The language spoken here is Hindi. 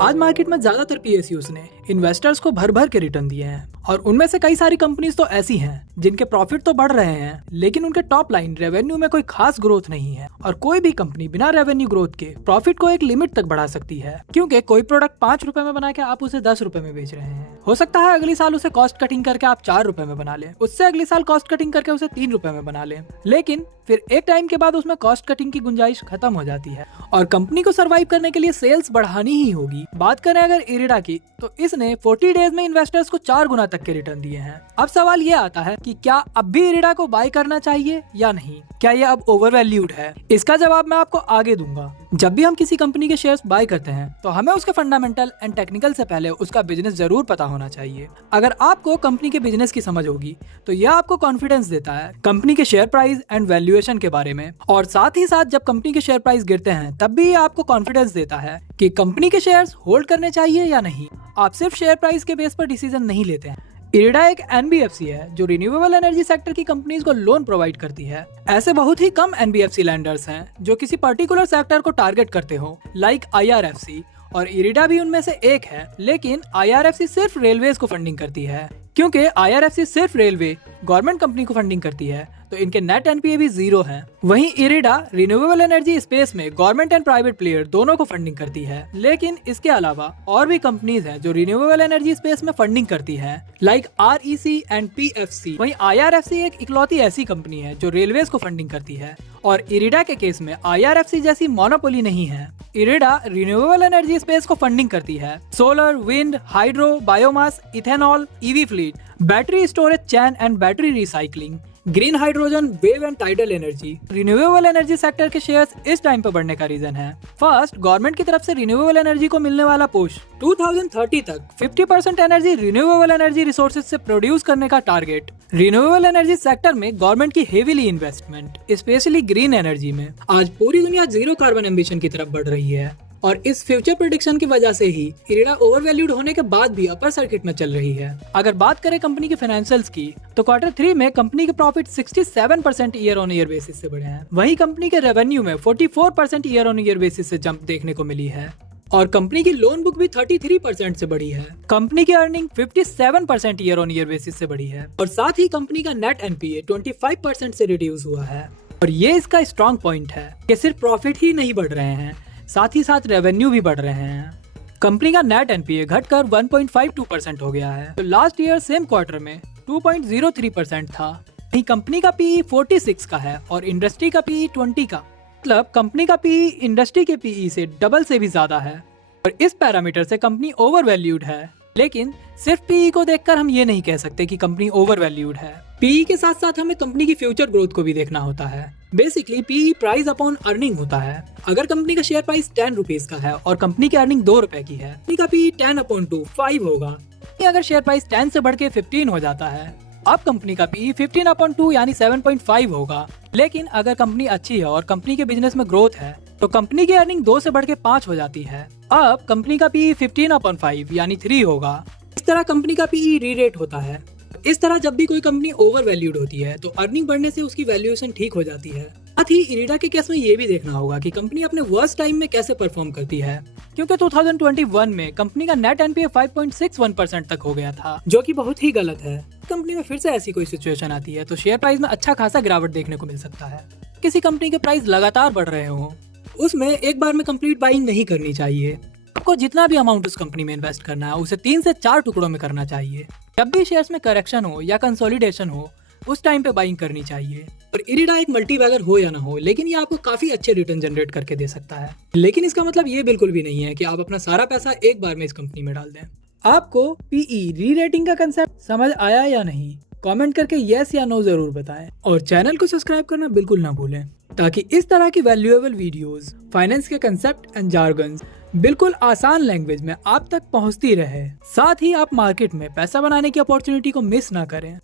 आज मार्केट में ज्यादातर पीएसयूज ने इन्वेस्टर्स को भर भर के रिटर्न दिए हैं और उनमें से कई सारी कंपनीज तो ऐसी हैं जिनके प्रॉफिट तो बढ़ रहे हैं लेकिन उनके टॉप लाइन रेवेन्यू में कोई खास ग्रोथ नहीं है। और कोई भी कंपनी बिना रेवेन्यू ग्रोथ के प्रॉफिट को एक लिमिट तक बढ़ा सकती है, क्योंकि कोई प्रोडक्ट 5 रुपए में बना के आप उसे 10 रुपए में बेच रहे हैं। हो सकता है अगले साल उसे कॉस्ट कटिंग करके आप 4 रुपए में बना लें, उससे अगले साल कॉस्ट कटिंग करके उसे 3 रुपए में बना लें, लेकिन फिर एक टाइम के बाद उसमें कॉस्ट कटिंग की गुंजाइश खत्म हो जाती है और कंपनी को सर्वाइव करने के लिए सेल्स बढ़ानी ही होगी। बात करें अगर इरिडा की, तो इसने 40 डेज में इन्वेस्टर्स को 4 गुना तक के रिटर्न दिए हैं। अब सवाल ये आता है कि क्या अब भी इरिडा को बाय करना चाहिए या नहीं, क्या ये अब ओवरवैल्यूड है? इसका जवाब मैं आपको आगे दूंगा। जब भी हम किसी कंपनी के शेयर्स बाय करते हैं तो हमें उसके फंडामेंटल एंड टेक्निकल से पहले उसका बिजनेस जरूर पता होना चाहिए। अगर आपको कंपनी के बिजनेस की समझ होगी तो यह आपको कॉन्फिडेंस देता है कंपनी के शेयर प्राइस एंड वैल्यूएशन के बारे में, और साथ ही साथ जब कंपनी के शेयर प्राइस गिरते हैं तब भी आपको कॉन्फिडेंस देता है कि कंपनी के शेयर्स होल्ड करने चाहिए या नहीं। आप सिर्फ शेयर प्राइस के बेस पर डिसीजन नहीं लेते हैं। इरिडा एक एनबीएफसी है जो रिन्यूएबल एनर्जी सेक्टर की कंपनीज को लोन प्रोवाइड करती है। ऐसे बहुत ही कम एनबीएफसी लैंडर्स हैं जो किसी पर्टिकुलर सेक्टर को टारगेट करते हो, लाइक आईआरएफसी, और इरिडा भी उनमें से एक है। लेकिन आईआरएफसी सिर्फ रेलवेज को फंडिंग करती है, क्योंकि आईआरएफसी सिर्फ रेलवे गवर्नमेंट कंपनी को फंडिंग करती है, तो इनके नेट एनपीए भी 0 है। वहीं इरिडा रिन्यूएबल एनर्जी स्पेस में गवर्नमेंट एंड प्राइवेट प्लेयर दोनों को फंडिंग करती है। लेकिन इसके अलावा और भी कंपनीज हैं जो रिन्यूएबल एनर्जी स्पेस में फंडिंग करती हैं, लाइक आरईसी एंड पीएफसी। वहीं आईआरएफसी एक इकलौती ऐसी कंपनी है जो रेलवेज को फंडिंग करती है, और इरिडा के केस में आईआरएफसी जैसी मोनोपोली नहीं है। इरिडा रिन्यूएबल एनर्जी स्पेस को फंडिंग करती है solar, wind, hydro, biomass, ethanol, EV fleet, battery storage chain and battery recycling, green hydrogen, wave and tidal energy. Renewable energy sector के शेयर्स इस टाइम पे बढ़ने का रीजन है, फर्स्ट, गवर्नमेंट की तरफ से रिन्यूएबल एनर्जी को मिलने वाला पुश, 2030 तक 50% एनर्जी रिन्यूएबल एनर्जी रिसोर्सेज से प्रोड्यूस करने का टारगेट, रिन्यूएबल एनर्जी सेक्टर में गवर्नमेंट की heavily investment, specially green energy में। आज पूरी दुनिया 0 कार्बन एम्बिशन की तरफ बढ़ रही है, और इस फ्यूचर प्रेडिक्शन की वजह से ही इरिडा ओवरवैल्यूड होने के बाद भी अपर सर्किट में चल रही है। अगर बात करें कंपनी के फाइनेंशियल्स की, तो Q3 में कंपनी के profit 67% year on year basis से बढ़े हैं। वहीं कंपनी के रेवेन्यू में 44% ईयर ऑन ईयर बेसिस से जंप देखने को मिली है, और कंपनी की लोन बुक भी 33% से बढ़ी है। कंपनी की earning 57% year on year basis से बढ़ी है, और साथ ही कंपनी का नेट एनपीए 25% से रिड्यूस हुआ है। और ये इसका स्ट्रॉन्ग पॉइंट है कि सिर्फ प्रॉफिट ही नहीं बढ़ रहे हैं, साथ ही साथ रेवेन्यू भी बढ़ रहे हैं। कंपनी का नेट एनपीए घटकर 1.52% हो गया है, तो लास्ट ईयर सेम क्वार्टर में 2.03% था। वहीं कंपनी का पीई 46 का है और इंडस्ट्री का पीई 20 का, मतलब कंपनी का पीई इंडस्ट्री के पीई से डबल से भी ज्यादा है, और इस पैरामीटर से कंपनी ओवरवैल्यूड है। लेकिन सिर्फ पीई को देखकर हम ये नहीं कह सकते कि कंपनी ओवरवैल्यूड है। पीई के साथ साथ हमें कंपनी की फ्यूचर ग्रोथ को भी देखना होता है। Basically PE price upon earning होता है। अगर कंपनी का शेयर प्राइस 10 रुपीज का है और कंपनी की अर्निंग 2 रुपए की है, कंपनी का पीई 10/2 5 होगा। अगर शेयर प्राइस 10 से बढ़ के 15 हो जाता है, अब कंपनी का पीई 15/2 यानी 7.5 होगा। लेकिन अगर कंपनी अच्छी है और कंपनी के बिजनेस में ग्रोथ है, तो कंपनी की अर्निंग 2 से बढ़ के 5 हो जाती है। अब कंपनी का पीई 15/5 यानी 3 होगा। इस तरह कंपनी का पीई री-रेट होता है। इस तरह जब भी कोई कंपनी ओवर वैल्यूड होती है तो अर्निंग बढ़ने से उसकी वैल्यूएशन ठीक हो जाती है। साथ ही इरिडा के केस में ये भी देखना होगा कि कंपनी अपने वर्स्ट टाइम में कैसे परफॉर्म करती है, क्योंकि 2021 में कंपनी का नेट एनपीए 5.61% तक हो गया था, जो कि बहुत ही गलत है। कंपनी में फिर से ऐसी कोई सिचुएशन आती है तो शेयर प्राइस में अच्छा खासा गिरावट देखने को मिल सकता है। किसी कंपनी के प्राइस लगातार बढ़ रहे हो, उसमें एक बार में कंप्लीट बाइंग नहीं करनी चाहिए। आपको जितना भी अमाउंट उस कंपनी में इन्वेस्ट करना है उसे 3 से 4 टुकड़ों में करना चाहिए। जब भी शेयर्स में करेक्शन हो या कंसोलिडेशन हो, उस टाइम पे बाइंग करनी चाहिए। और इरिडा एक मल्टीबैगर हो या ना हो, लेकिन ये आपको काफी अच्छे रिटर्न जनरेट करके दे सकता है। लेकिन इसका मतलब ये बिल्कुल भी नहीं है कि आप अपना सारा पैसा एक बार में इस कंपनी में डाल दें। आपको पीई री रेटिंग का कंसेप्ट समझ आया या नहीं, कमेंट करके यस या नो जरूर बताएं, और चैनल को सब्सक्राइब करना बिल्कुल ना भूलें, ताकि इस तरह की वैल्यूएबल वीडियोस, फाइनेंस के कंसेप्ट एंड जार्गन्स बिल्कुल आसान लैंग्वेज में आप तक पहुंचती रहे। साथ ही आप मार्केट में पैसा बनाने की अपॉर्चुनिटी को मिस ना करें।